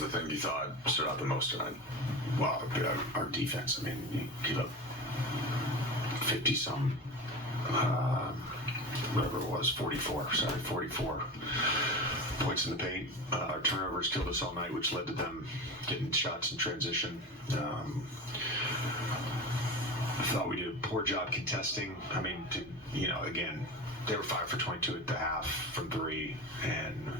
was the thing you thought stood out the most tonight? Well, our defense. I mean, you give up 50-some, whatever it was, 44 points in the paint. Our turnovers killed us all night, which led to them getting shots in transition. I thought we did a poor job contesting. I mean, again, they were 5 for 22 at the half from 3, and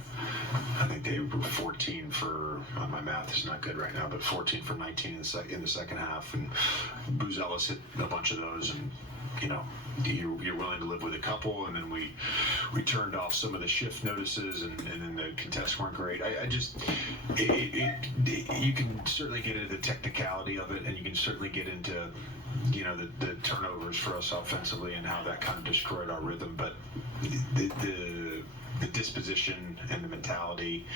I think they were 14 for, my math is not good right now, but 14 for 19 in the second half, and Buzelis hit a bunch of those, and you're willing to live with a couple, and then we turned off some of the shift notices, and then the contests weren't great. You can certainly get into the technicality of it, and you can certainly get into the turnovers for us offensively and how that kind of destroyed our rhythm, but the disposition and the mentality,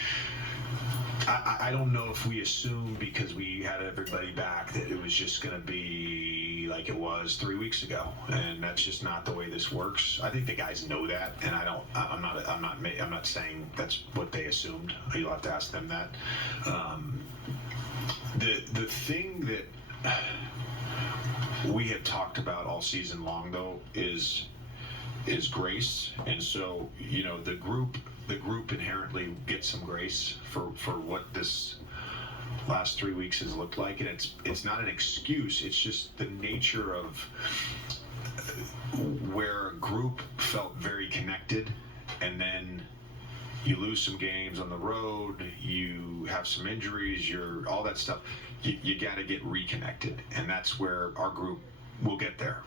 I don't know if we assumed because we had everybody back that it was just going to be like it was 3 weeks ago, and that's just not the way this works. I think the guys know that, and I'm not saying that's what they assumed. You'll have to ask them that. The thing that we have talked about all season long, though, is grace, and so the group inherently gets some grace for what this last 3 weeks has looked like, and it's not an excuse. It's just the nature of where a group felt very connected, and then you lose some games on the road, you have some injuries, all that stuff. You got to get reconnected, and that's where our group will get there.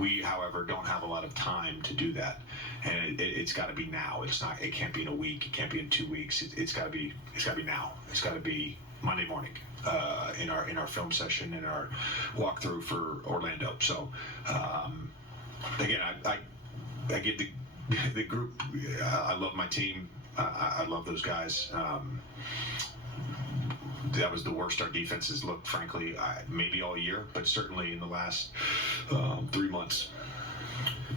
We, however, don't have a lot of time to do that, and it's got to be now. It can't be in a week. It can't be in 2 weeks. It's got to be now. It's got to be Monday morning in our film session, in our walkthrough for Orlando. So again, I give the group. I love my team. I love those guys. That was the worst our defense has looked, frankly, maybe all year, but certainly in the last 3 months.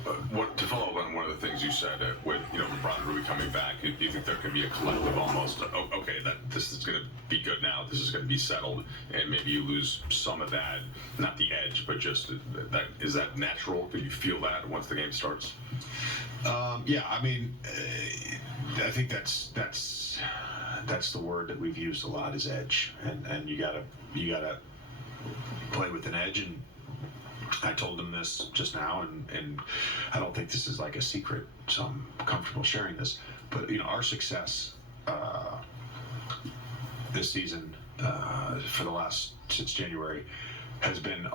To follow up on one of the things you said, with LeBron Rui coming back, do you think there could be a collective almost? Okay, that this is going to be good now. This is going to be settled, and maybe you lose some of that, not the edge, but just that. Is that natural? Do you feel that once the game starts? Yeah, I mean, I think that's the word that we've used a lot, is edge, and you gotta play with an edge. And I told him this just now, and I don't think this is like a secret, so I'm comfortable sharing this. But our success this season since January has been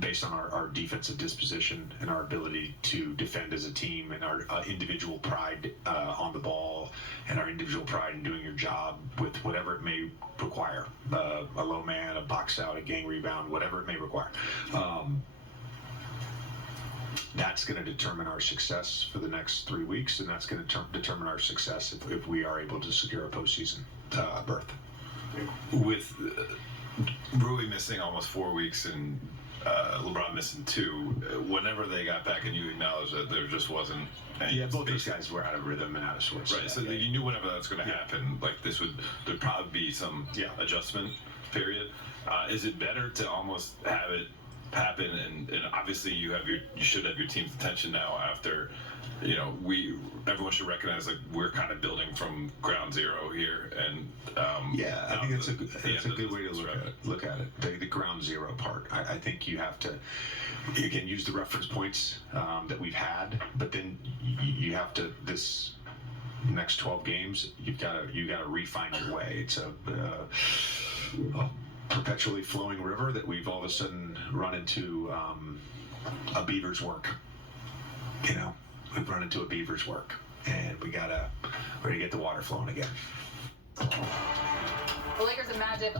based on our defensive disposition and our ability to defend as a team, and our individual pride on the ball, and our individual pride in doing your job with whatever it may require, a low man, a box out, a gang rebound, whatever it may require. That's going to determine our success for the next 3 weeks, and that's going to determine our success if we are able to secure a postseason berth. With Rui missing almost 4 weeks and LeBron missing 2, whenever they got back, and you acknowledged that there just wasn't any. Yeah, both these guys were out of rhythm and out of sorts. Right, so you knew whenever that's going to happen, like there'd probably be some adjustment period. Is it better to almost have it happen, and obviously you should have your team's attention now after, everyone should recognize like we're kind of building from ground zero here, and I think that's a good way to look at it. The ground zero part. I think you have to, again, use the reference points that we've had, but then you have to, this next 12 games, you got to refine your way. It's a perpetually flowing river that we've all of a sudden run into a beaver's work. We've run into a beaver's work, and we're gonna get the water flowing again. The Lakers and Magic